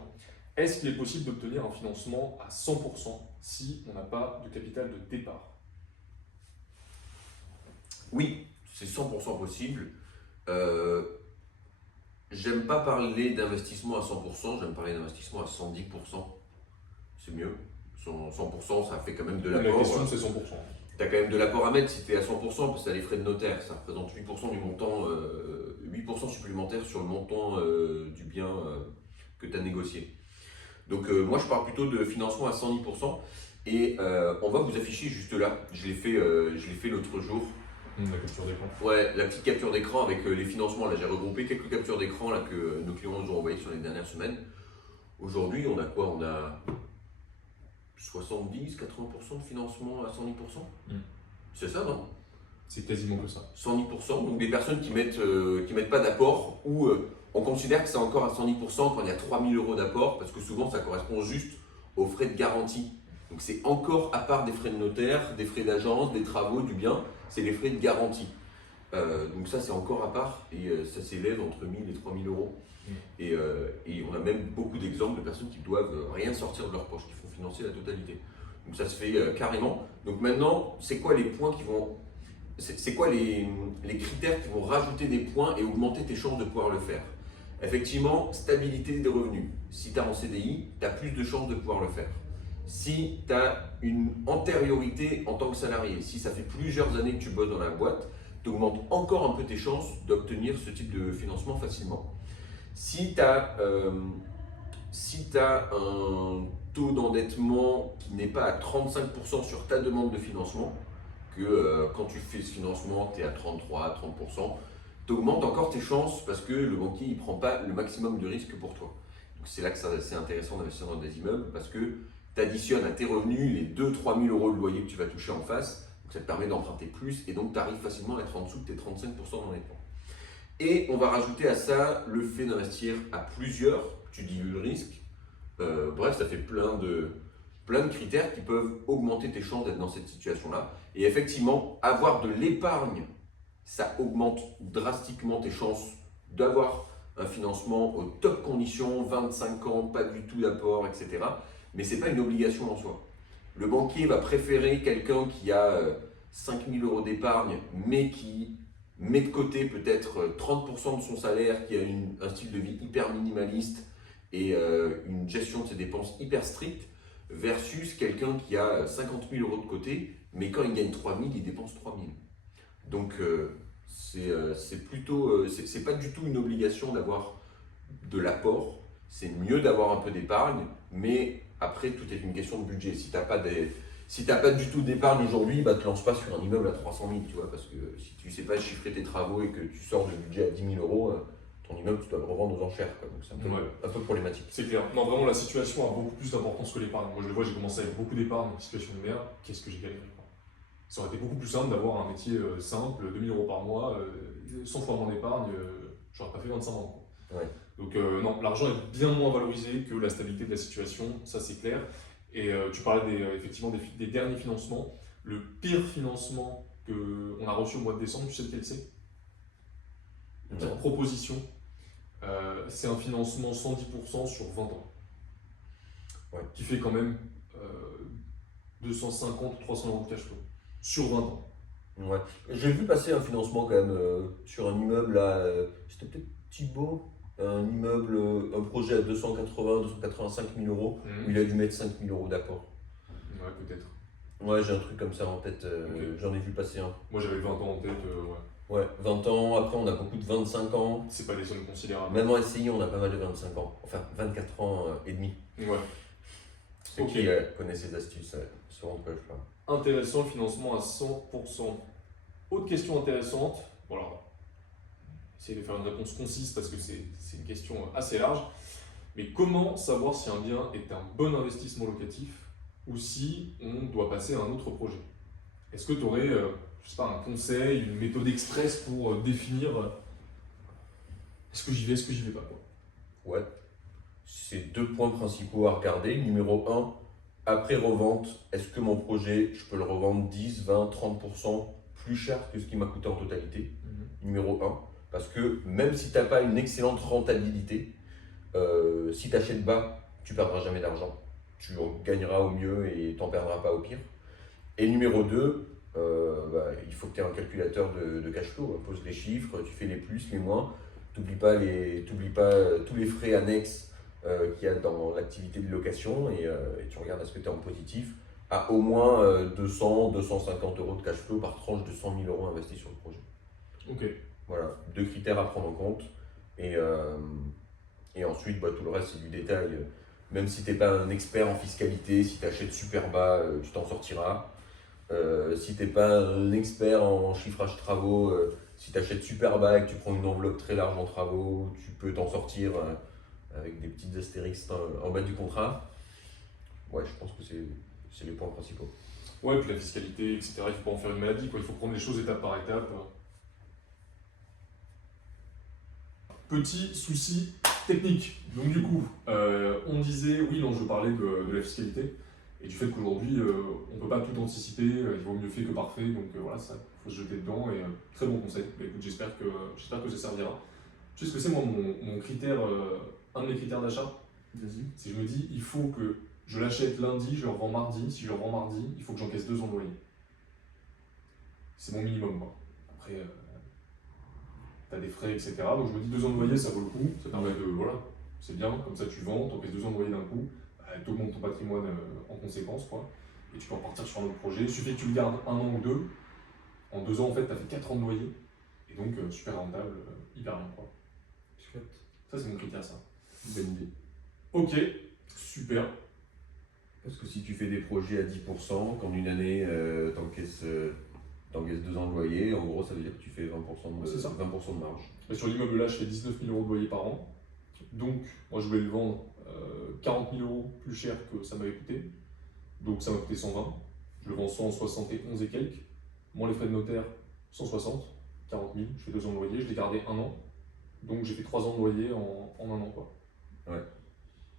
est-ce qu'il est possible d'obtenir un financement à 100% si on n'a pas de capital de départ? Oui, c'est 100% possible. J'aime pas parler d'investissement à 100%, j'aime parler d'investissement à 110%. C'est mieux. 100%, ça fait quand même de La l'apport. question, c'est 100%. Tu as quand même de l'apport à mettre si tu es à 100%, parce que tu as les frais de notaire. Ça représente 8% du montant, 8% supplémentaire sur le montant du bien que tu as négocié. Donc moi, je parle plutôt de financement à 110%. Et on va vous afficher juste là. Je l'ai fait l'autre jour. La capture d'écran. Ouais, la petite capture d'écran avec les financements. Là, j'ai regroupé quelques captures d'écran là, que nos clients nous ont envoyées sur les dernières semaines. Aujourd'hui, on a quoi? On a 70-80% de financement à 110%. C'est ça, non? C'est quasiment que ça. 110%, donc des personnes qui mettent pas d'apport ou on considère que c'est encore à 110% quand il y a 3 000 euros d'apport parce que souvent ça correspond juste aux frais de garantie. Donc c'est encore à part des frais de notaire, des frais d'agence, des travaux, du bien, c'est les frais de garantie. Donc ça c'est encore à part et ça s'élève entre 1 000 et 3 000 euros. Et on a même beaucoup d'exemples de personnes qui doivent rien sortir de leur poche, qui font financer la totalité. Donc ça se fait carrément. Donc maintenant, c'est quoi les points qui vont... C'est quoi les critères qui vont rajouter des points et augmenter tes chances de pouvoir le faire? Effectivement, stabilité des revenus. Si tu as en CDI, tu as plus de chances de pouvoir le faire. Si tu as une antériorité en tant que salarié, si ça fait plusieurs années que tu bosses dans la boîte, tu augmentes encore un peu tes chances d'obtenir ce type de financement facilement. Si tu as, un taux d'endettement qui n'est pas à 35% sur ta demande de financement, que quand tu fais ce financement, tu es à 33, à 30%, tu augmentes encore tes chances parce que le banquier ne prend pas le maximum de risque pour toi. Donc c'est là que c'est intéressant d'investir dans des immeubles parce que tu additionnes à tes revenus les 2-3 000 euros de loyer que tu vas toucher en face, donc ça te permet d'emprunter plus et donc tu arrives facilement à être en dessous de tes 35% d'endettement. Et on va rajouter à ça le fait d'investir à plusieurs, tu dilues le risque. Bref, ça fait plein de critères qui peuvent augmenter tes chances d'être dans cette situation-là. Et effectivement, avoir de l'épargne, ça augmente drastiquement tes chances d'avoir un financement aux top conditions, 25 ans, pas du tout d'apport, etc. Mais ce n'est pas une obligation en soi. Le banquier va préférer quelqu'un qui a 5 000 euros d'épargne, mais qui met de côté peut-être 30% de son salaire, qui a un style de vie hyper minimaliste et une gestion de ses dépenses hyper stricte, versus quelqu'un qui a 50 000 euros de côté, mais quand il gagne 3 000, il dépense 3 000. Donc c'est pas du tout une obligation d'avoir de l'apport, c'est mieux d'avoir un peu d'épargne, mais après tout est une question de budget. Si tu n'as pas du tout d'épargne aujourd'hui, te lance pas sur un immeuble à 300 000, tu vois, parce que si tu ne sais pas chiffrer tes travaux et que tu sors de budget à 10 000 euros, ton immeuble, tu dois le revendre aux enchères, quoi. Donc c'est un peu problématique. C'est clair. Non, vraiment, la situation a beaucoup plus d'importance que l'épargne. Moi, je le vois, j'ai commencé avec beaucoup d'épargne, situation de merde. Qu'est-ce que j'ai galéré, quoi. Ça aurait été beaucoup plus simple d'avoir un métier simple, 2 000 euros par mois, 100 fois moins d'épargne, j'aurais pas fait 25 ans, quoi. Ouais. Donc non, l'argent est bien moins valorisé que la stabilité de la situation, ça c'est clair. Et tu parlais effectivement des derniers financements. Le pire financement qu'on a reçu au mois de décembre, tu sais lequel c'est? Une petite proposition. C'est un financement 110% sur 20 ans. Ouais. Qui fait quand même 250 ou 300 euros de cash flow sur 20 ans. Ouais. J'ai vu passer un financement quand même sur un immeuble là, c'était peut-être Thibaut, un immeuble, un projet à 285 000 euros, où il a dû mettre 5 000 euros d'apport. Ouais, peut-être. Ouais, j'ai un truc comme ça en tête, okay. J'en ai vu passer un. Moi j'avais 20 ans en tête, ouais. Ouais, 20 ans, après on a beaucoup de 25 ans. C'est pas des sommes considérables. Même en SCI, on a pas mal de 25 ans, enfin 24 ans et demi. Ouais. Ceux qui connaissent ces astuces sauront de quoi je parle. Intéressant, le financement à 100%. Autre question intéressante, bon alors, essayez de faire une réponse concise parce que c'est une question assez large, mais comment savoir si un bien est un bon investissement locatif ou si on doit passer à un autre projet? Est-ce que tu aurais, je sais pas, un conseil, une méthode express pour définir est-ce que j'y vais pas, quoi? Ouais, c'est 2 points principaux à regarder. Numéro 1, après revente, est-ce que mon projet, je peux le revendre 10, 20, 30% plus cher que ce qui m'a coûté en totalité? Numéro 1, parce que même si tu n'as pas une excellente rentabilité, si tu achètes bas, tu ne perdras jamais d'argent. Tu gagneras au mieux et tu n'en perdras pas au pire. Et numéro 2, il faut que tu aies un calculateur de cash flow. Pose les chiffres, tu fais les plus, les moins. Tu n'oublies pas tous les frais annexes qu'il y a dans l'activité de location et tu regardes est-ce que tu es en positif, à au moins 200-250 euros de cash flow par tranche de 100 000 euros investis sur le projet. Ok. Voilà, 2 critères à prendre en compte. Et ensuite, tout le reste, c'est du détail. Même si tu n'es pas un expert en fiscalité, si tu achètes super bas, tu t'en sortiras. Si tu n'es pas un expert en chiffrage travaux, si tu achètes super bas et que tu prends une enveloppe très large en travaux, tu peux t'en sortir avec des petites astérix en bas du contrat. Ouais, je pense que c'est les points principaux. Ouais, puis la fiscalité, etc. Il ne faut pas en faire une maladie, quoi. Il faut prendre les choses étape par étape. Petit souci technique. Donc du coup, on disait, oui, non, je parlais de la fiscalité et du fait qu'aujourd'hui, on ne peut pas tout anticiper, il vaut mieux fait que parfait, donc voilà, ça, il faut se jeter dedans et très bon conseil. Mais écoute, j'espère que ça servira. Tu sais ce que c'est, moi, mon critère, un de mes critères d'achat? Vas-y. Si je me dis, il faut que je l'achète lundi, je le revends mardi, si je le revends mardi, il faut que j'encaisse 2 ans de loyer. C'est mon minimum, quoi. Après, t'as des frais, etc. Donc je me dis 2 ans de loyer, ça vaut le coup, ça permet de, voilà, c'est bien, comme ça tu vends, t'encaisses 2 ans de loyer d'un coup, t'augmentes ton patrimoine en conséquence, quoi, et tu peux repartir sur un autre projet. Il suffit que tu le gardes 1 an ou 2, en 2 ans en fait t'as fait 4 ans de loyer, et donc super rentable, hyper bien, quoi. Ça c'est mon critère, ça. Bonne idée. Ok, super. Parce que si tu fais des projets à 10%, qu'en une année t'encaisses 2 ans de loyer, en gros ça veut dire que tu fais 20% de marge. Et sur l'immeuble là, je fais 19 000 euros de loyer par an. Donc, moi je voulais le vendre 40 000 euros plus cher que ça m'avait coûté. Donc ça m'a coûté 120. Je le vends 171 et quelques. Moi les frais de notaire, 160, 40 000. Je fais 2 ans de loyer, je l'ai gardé 1 an. Donc j'ai fait 3 ans de loyer en 1 an, quoi. Ouais,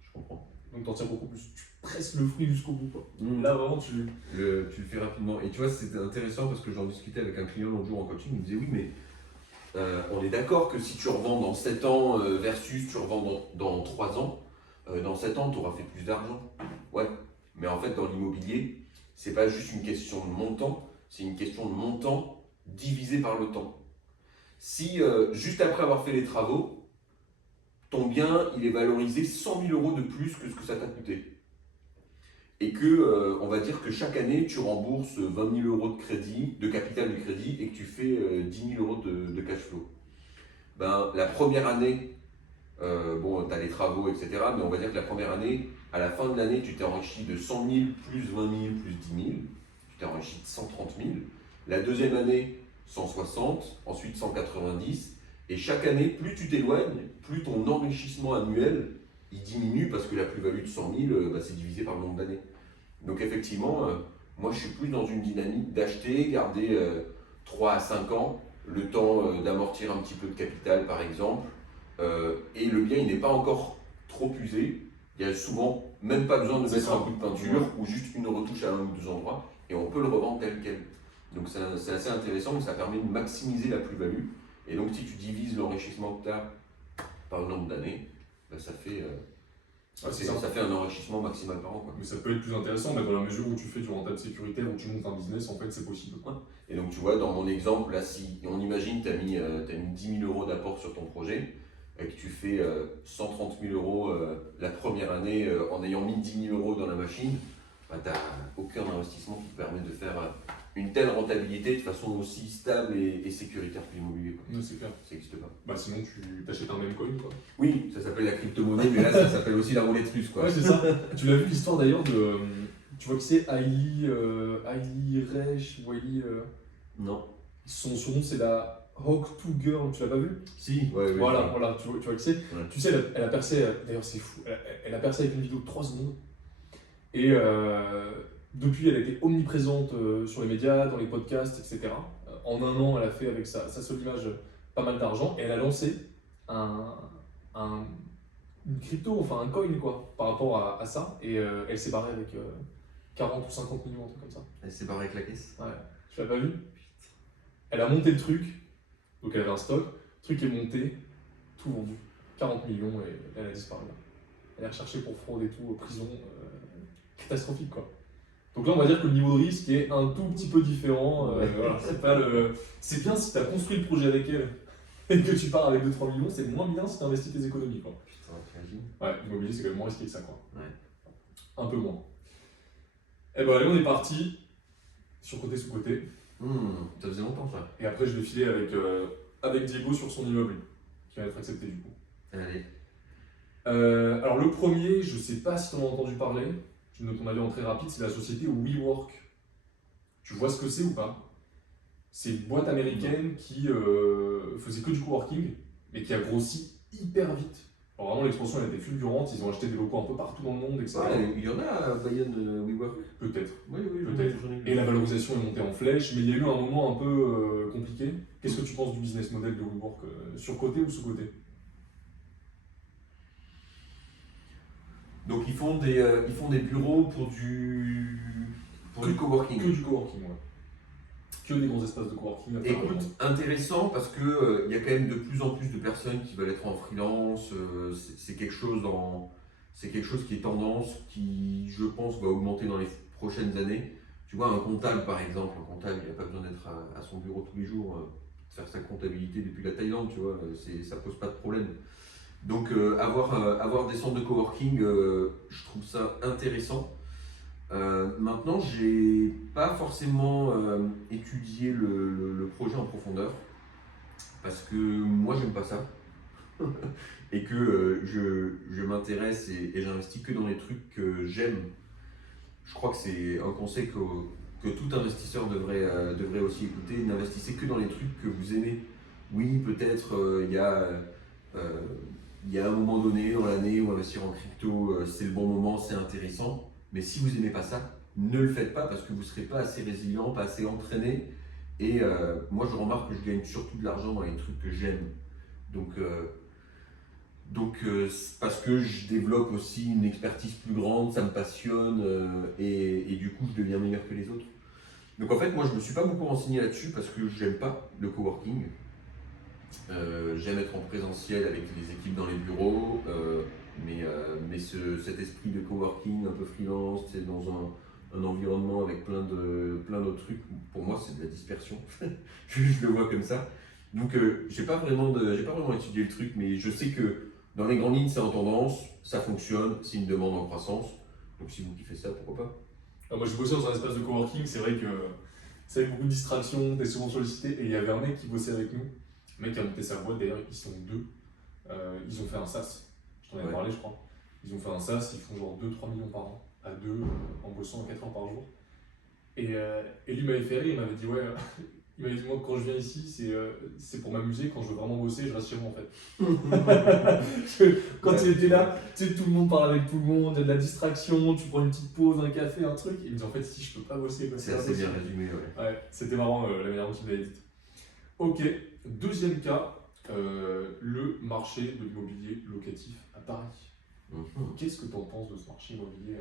je comprends. Donc t'en tires beaucoup plus. Tu presses le fruit jusqu'au bout, quoi. Là, vraiment, tu le fais rapidement. Et tu vois, c'était intéressant parce que j'en discutais avec un client l'autre jour en coaching. Il me disait oui, mais on est d'accord que si tu revends dans 7 ans versus tu revends dans 3 ans, dans 7 ans, tu auras fait plus d'argent. Ouais, mais en fait, dans l'immobilier, c'est pas juste une question de montant, c'est une question de montant divisé par le temps. Si juste après avoir fait les travaux, ton bien il est valorisé 100 000 euros de plus que ce que ça t'a coûté, et que on va dire que chaque année tu rembourses 20 000 euros de crédit, de capital de crédit, et que tu fais 10 000 euros de cash flow. Ben, la première année, tu as les travaux, etc. Mais on va dire que la première année, à la fin de l'année, tu t'es enrichi de 100 000 plus 20 000 plus 10 000. Tu t'es enrichi de 130 000. La deuxième année, 160, ensuite 190. Et chaque année, plus tu t'éloignes, plus ton enrichissement annuel il diminue parce que la plus-value de 100 000, c'est divisé par le nombre d'années. Donc effectivement, moi je suis plus dans une dynamique d'acheter, garder 3 à 5 ans, le temps d'amortir un petit peu de capital par exemple, et le bien il n'est pas encore trop usé. Il y a souvent même pas besoin de mettre un coup de peinture ou juste une retouche à un ou 2 endroits, et on peut le revendre tel quel. Donc c'est assez intéressant, mais ça permet de maximiser la plus-value. Et donc si tu divises l'enrichissement que tu as par le nombre d'années, ça fait un enrichissement maximal par an, quoi. Mais ça peut être plus intéressant, mais dans la mesure où tu fais du rentable sécuritaire, où tu montes un business, en fait c'est possible. Ouais. Et donc tu vois, dans mon exemple, là, si on imagine que tu as mis 10 000 euros d'apport sur ton projet, et que tu fais 130 000 euros la première année en ayant mis 10 000 euros dans la machine, tu n'as aucun investissement qui te permet de faire une telle rentabilité de façon aussi stable et sécuritaire que l'immobilier. Non, c'est clair. Ça n'existe pas. Bah sinon tu t'achètes un Memecoin, quoi. Oui, ça s'appelle la crypto-monnaie, mais là ça s'appelle aussi la roulette russe, quoi. Ouais, c'est ça. Tu l'as vu l'histoire d'ailleurs de. Tu vois qui c'est Hailey Reich ou Hailey. Non. Son nom c'est la Hawk 2 Girl, tu l'as pas vu? Si, ouais, voilà, tu vois qui c'est. Ouais. Tu sais, elle a percé, d'ailleurs c'est fou, elle a percé avec une vidéo de 3 secondes. Et depuis, elle a été omniprésente sur les médias, dans les podcasts, etc. En 1 an, elle a fait avec sa seule image pas mal d'argent et elle a lancé une crypto, enfin un coin quoi, par rapport à ça. Et elle s'est barrée avec 40 ou 50 millions, un truc comme ça. Elle s'est barrée avec la caisse. Ouais, tu l'as pas vu? Elle a monté le truc, donc elle avait un stock, le truc est monté, tout vendu. 40 millions et elle a disparu. Elle est recherchée pour fraude et tout, prison, catastrophique quoi. Donc là on va dire que le niveau de risque est un tout petit peu différent. Voilà, c'est bien si tu as construit le projet avec elle et que tu pars avec 2-3 millions, c'est moins bien si tu investis tes économies quoi. Putain, J'imagine. Ouais, l'immobilier, c'est quand même moins risqué que ça, quoi. Ouais. Un peu moins. Et ben, allez, on est parti. Sur côté, sous côté. Ça faisait longtemps ça. Et après, je vais filer avec Diego sur son immeuble, qui va être accepté du coup. Allez. Alors, le premier, je sais pas si tu en as entendu parler. Je note ton avis en très rapide, c'est la société WeWork. Tu vois ce que c'est ou pas? C'est une boîte américaine qui faisait que du coworking, mais qui a grossi hyper vite. Alors vraiment l'expansion elle a été fulgurante, ils ont acheté des locaux un peu partout dans le monde, etc. Ouais, il y en a à Bayonne WeWork. Peut-être. Oui, Peut-être. j'en ai vu. Et la valorisation est montée en flèche, mais il y a eu un moment un peu compliqué. Qu'est-ce que tu penses du business model de WeWork? Sur-côté ou sous-côté? Donc ils font des bureaux pour du coworking. Que du coworking, ouais. Que des gros espaces de coworking. à travers le Écoute, monde. intéressant parce que il y a quand même de plus en plus de personnes qui veulent être en freelance. C'est quelque chose qui est tendance, qui je pense va augmenter dans les prochaines années. Tu vois, un comptable par exemple, un comptable, il n'a pas besoin d'être à son bureau tous les jours, de faire sa comptabilité depuis la Thaïlande, tu vois, ça pose pas de problème. Donc avoir des centres de coworking, je trouve ça intéressant. Maintenant, j'ai pas forcément étudié le projet en profondeur parce que moi j'aime pas ça et que je m'intéresse et j'investis que dans les trucs que j'aime. Je crois que c'est un conseil que tout investisseur devrait aussi écouter. N'investissez que dans les trucs que vous aimez. Oui, peut-être il y a un moment donné dans l'année où investir en crypto, c'est le bon moment, c'est intéressant. Mais si vous n'aimez pas ça, ne le faites pas parce que vous ne serez pas assez résilient, pas assez entraîné. Et moi, je remarque que je gagne surtout de l'argent dans les trucs que j'aime. Donc, c'est parce que je développe aussi une expertise plus grande, ça me passionne et du coup, je deviens meilleur que les autres. Donc en fait, moi, je ne me suis pas beaucoup renseigné là-dessus parce que j'aime pas le coworking. J'aime être en présentiel avec les équipes dans les bureaux, mais cet esprit de coworking un peu freelance, c'est dans un environnement avec plein d'autres trucs, pour moi c'est de la dispersion, je le vois comme ça. Donc j'ai pas vraiment étudié le truc, mais je sais que dans les grandes lignes c'est en tendance, ça fonctionne, c'est une demande en croissance, donc si vous kiffez ça, pourquoi pas. Alors moi je bossais dans un espace de coworking, c'est vrai que c'est avec beaucoup de distractions, t'es souvent sollicité, et il y avait un mec qui bossait avec nous. Le mec qui a monté sa boîte, d'ailleurs, ils sont deux. Ils ont fait un SaaS. Je t'en avais parlé, je crois. Ils ont fait un SaaS, ils font genre 2-3 millions par an, à deux, en bossant 4 heures par jour. Et lui m'avait fait rire, il m'avait dit, ouais, il m'avait dit, moi, quand je viens ici, c'est pour m'amuser. Quand je veux vraiment bosser, je reste chez moi, en fait. Quand il était là, tu sais, tout le monde parle avec tout le monde, il y a de la distraction, tu prends une petite pause, un café, un truc. Il me dit, en fait, si je peux pas bosser, C'est assez bien résumé, ouais. Ouais, c'était marrant la manière dont il m'avait dit. Ok, deuxième cas, le marché de l'immobilier locatif à Paris. Qu'est-ce que tu en penses de ce marché immobilier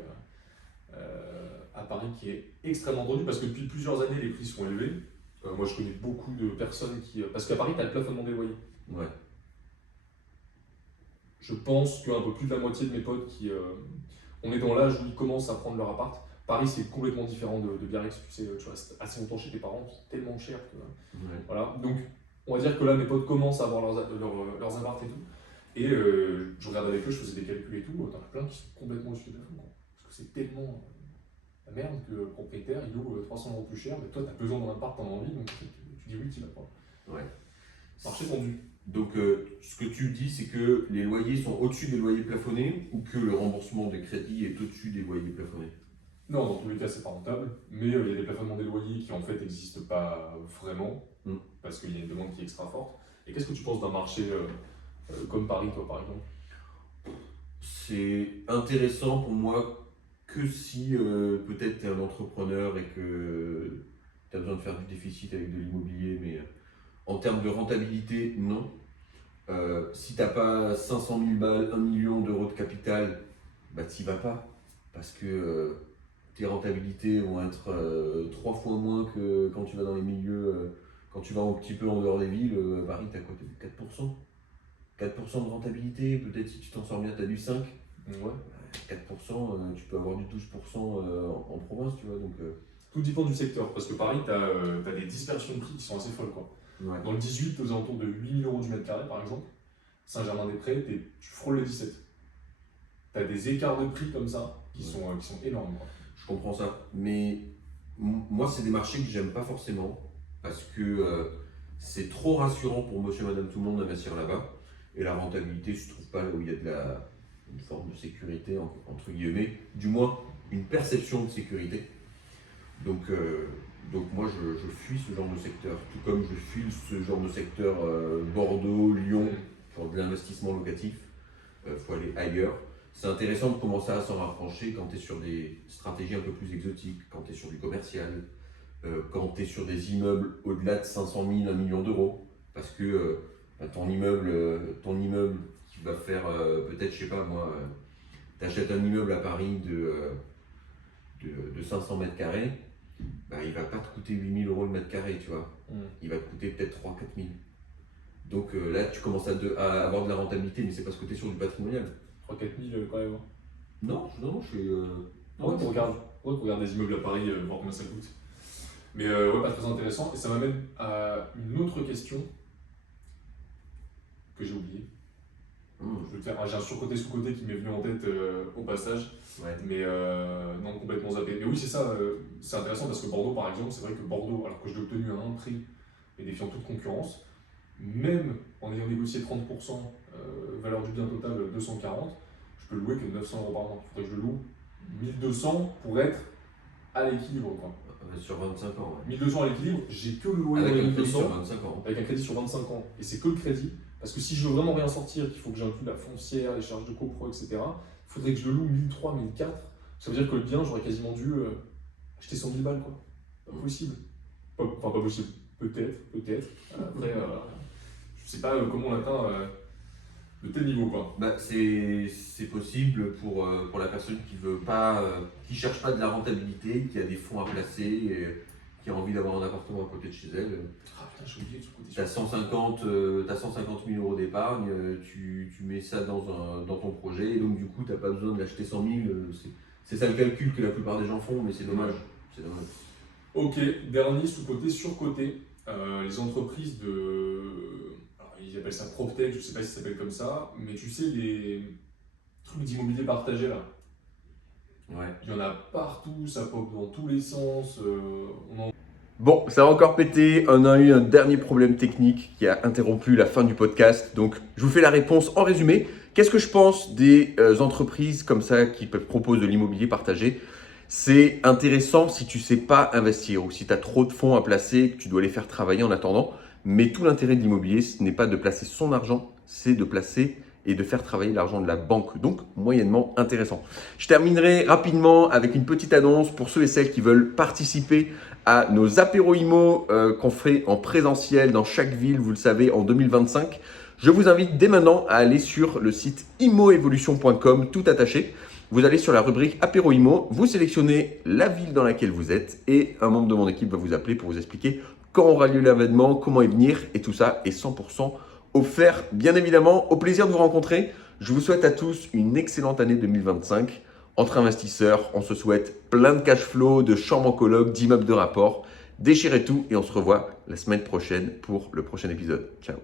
à Paris qui est extrêmement tendu parce que depuis plusieurs années les prix sont élevés. Moi je connais beaucoup de personnes qui. Parce qu'à Paris tu as le plafonnement des loyers. Ouais. Je pense qu'un peu plus de la moitié de mes potes qui. On est dans l'âge où ils commencent à prendre leur appart. Paris c'est complètement différent de Biarritz, tu sais, tu restes assez longtemps chez tes parents, c'est tellement cher que. Ouais. Voilà, donc on va dire que là mes potes commencent à avoir leurs apparts et tout. Et je regarde avec eux, je faisais des calculs et tout, t'en as plein qui sont complètement au-dessus de la fin. Parce que c'est tellement la merde que le propriétaire il loue 300 € plus cher, mais toi t'as besoin d'un appart, t'en as envie, donc tu dis oui, tu vas pas. Ouais. Marché tendu. Donc, ce que tu dis, c'est que les loyers sont au-dessus des loyers plafonnés ou que le remboursement des crédits est au-dessus des loyers plafonnés? Non, dans tous les cas, c'est pas rentable, mais il y a des plafonnements des loyers qui en fait n'existent pas vraiment, parce qu'il y a une demande qui est extra forte. Et qu'est-ce que tu penses d'un marché comme Paris, toi, par exemple? C'est intéressant pour moi que si peut-être tu es un entrepreneur et que tu as besoin de faire du déficit avec de l'immobilier, mais en termes de rentabilité, non. Si tu n'as pas 500 000 balles, 1 million d'euros de capital, bah tu n'y vas pas. Parce que tes rentabilités vont être 3 fois moins que quand tu vas dans les milieux, quand tu vas un petit peu en dehors des villes. Paris, tu as quoi? 4%? 4% de rentabilité, peut-être si tu t'en sors bien, tu as du 5%. Ouais. 4%, tu peux avoir du 12% en province, tu vois. Donc, Tout dépend du secteur, parce que Paris, tu as des dispersions de prix qui sont assez folles, quoi. ouais. Dans le 18, aux alentours de 8 000 € du mètre carré, par exemple. Saint-Germain-des-Prés, tu frôles le 17. tu as des écarts de prix comme ça qui sont énormes. Quoi. Je comprends ça, mais moi, c'est des marchés que j'aime pas forcément parce que c'est trop rassurant pour monsieur, madame, tout le monde d'investir là-bas. Et la rentabilité, je trouve pas là où il y a une forme de sécurité, entre guillemets, du moins une perception de sécurité. Donc moi, je fuis ce genre de secteur, tout comme je fuis ce genre de secteur Bordeaux, Lyon, pour de l'investissement locatif. Faut aller ailleurs. C'est intéressant de commencer à s'en rapprocher quand tu es sur des stratégies un peu plus exotiques, quand tu es sur du commercial, quand tu es sur des immeubles au-delà de 500 000, 1 million d'euros. Parce que ton immeuble qui va faire peut-être, je sais pas moi, tu achètes un immeuble à Paris de 500 mètres carrés, bah, il va pas te coûter 8 000 euros le mètre carré, tu vois. Il va te coûter peut-être 3 4 000. Donc là, tu commences à avoir de la rentabilité, mais c'est parce que tu es sur du patrimonial. 3-4 000 quand même. Non, je suis. Ouais, on regarde des immeubles à Paris, voir combien ça coûte. Mais ouais, pas très intéressant. Et ça m'amène à une autre question que j'ai oubliée. Je veux te faire, j'ai un surcoté sous-côté qui m'est venu en tête au passage, Ouais. mais non, complètement zappé. Mais oui, c'est ça, c'est intéressant parce que Bordeaux, par exemple, c'est vrai que Bordeaux, alors que je l'ai obtenu à un prix et défiant toute concurrence, même en ayant négocié 30%, valeur du bien total 240, je peux le louer que 900 euros par mois. Il faudrait que je le loue 1200 pour être à l'équilibre, quoi. Sur 25 ans, ouais. 1200 à l'équilibre, j'ai que le loyer Avec un crédit 1200 sur 25 ans. avec un crédit sur 25 ans. Et c'est que le crédit. Parce que si je veux vraiment rien sortir, qu'il faut que j'inclue la foncière, les charges de copro, etc., il faudrait que je le loue 1300, 1400. Ça veut dire que le bien, j'aurais quasiment dû acheter 100 000 balles, quoi. Pas possible. Enfin, pas possible. Peut-être. Après, je sais pas comment on atteint de tel niveau, quoi. Bah, c'est possible pour la personne qui veut pas, qui cherche pas de la rentabilité, qui a des fonds à placer, et qui a envie d'avoir un appartement à côté de chez elle. Ah putain, j'ai oublié de ce côté. Tu as 150 000 euros d'épargne, tu mets ça dans ton projet, et donc du coup, tu n'as pas besoin de l'acheter 100 000. C'est ça le calcul que la plupart des gens font, mais c'est dommage. C'est dommage. Ok, dernier sous-côté, sur-côté, les entreprises de. Alors, ils appellent ça PropTech, je sais pas si ça s'appelle comme ça, mais tu sais, les trucs d'immobilier partagé là. Ouais. Il y en a partout, ça pop dans tous les sens. Bon, ça a encore pété, on a eu un dernier problème technique qui a interrompu la fin du podcast. Donc, je vous fais la réponse en résumé. Qu'est-ce que je pense des entreprises comme ça qui proposent de l'immobilier partagé? C'est intéressant si tu ne sais pas investir ou si tu as trop de fonds à placer, que tu dois les faire travailler en attendant. Mais tout l'intérêt de l'immobilier, ce n'est pas de placer son argent, c'est de placer et de faire travailler l'argent de la banque. Donc, moyennement intéressant. Je terminerai rapidement avec une petite annonce pour ceux et celles qui veulent participer à nos apéros IMO qu'on fait en présentiel dans chaque ville, vous le savez, en 2025. Je vous invite dès maintenant à aller sur le site imoevolution.com, tout attaché. Vous allez sur la rubrique apéro IMO, vous sélectionnez la ville dans laquelle vous êtes et un membre de mon équipe va vous appeler pour vous expliquer quand aura lieu l'événement, comment y venir et tout ça est 100% offert, bien évidemment. Au plaisir de vous rencontrer. Je vous souhaite à tous une excellente année 2025. Entre investisseurs, on se souhaite plein de cash flow, de chambres en coloc, d'immeubles de rapport. Déchirez tout et on se revoit la semaine prochaine pour le prochain épisode. Ciao.